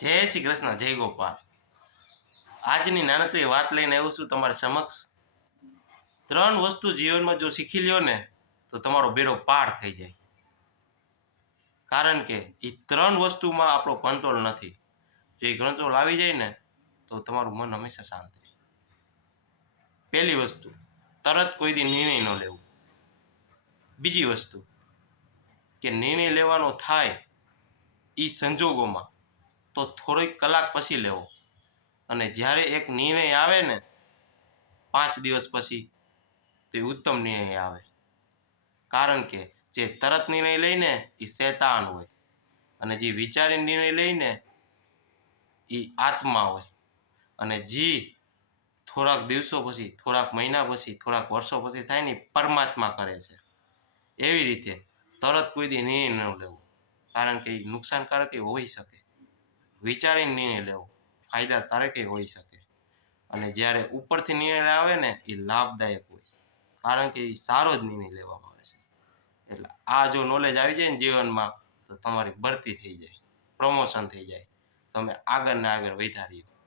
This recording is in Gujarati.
જય શ્રી કૃષ્ણ, જય ગોપાલ. આજની નાનકડી વાત લઈને આવ્યો છું તમારી સમક્ષ. 3 વસ્તુ જીવનમાં જો શીખી લ્યો ને તો તમારો બેડો પાર થઈ જાય. કારણ કે એ 3 વસ્તુમાં આપણો કંટ્રોલ નથી. જો એ કંટ્રોલ આવી જાય ને તો તમારું મન હંમેશા શાંત રહે. પહેલી વસ્તુ, તરત કોઈ દી નિર્ણય ન લેવો. બીજી વસ્તુ કે નિર્ણય લેવાનો થાય એ સંજોગોમાં તો થોડીક કલાક પછી લેવો. અને જ્યારે એક નિર્ણય આવે ને 5 દિવસ પછી તો એ ઉત્તમ નિર્ણય આવે. કારણ કે જે તરત નિર્ણય લઈને એ શૈતાન હોય, અને જે વિચારીને નિર્ણય લઈને એ આત્મા હોય, અને જે થોડાક દિવસો પછી, થોડાક મહિના પછી, થોડાક વર્ષો પછી થાય ને પરમાત્મા કરે છે. એવી રીતે તરત કોઈ દી નિર્ણય ન લેવો, કારણ કે એ નુકસાનકારક હોઈ શકે. વિચારીને નિર્ણય લેવો, ફાયદાકારક હોઈ શકે. અને જ્યારે ઉપરથી નિર્ણય આવે ને એ લાભદાયક હોય, કારણ કે એ સારો જ નિર્ણય લેવામાં આવે છે. એટલે આ જો નોલેજ આવી જાય ને જીવનમાં તો તમારી ભરતી થઈ જાય, પ્રમોશન થઈ જાય, તમે આગળ ને આગળ વધ્યા રહીએ.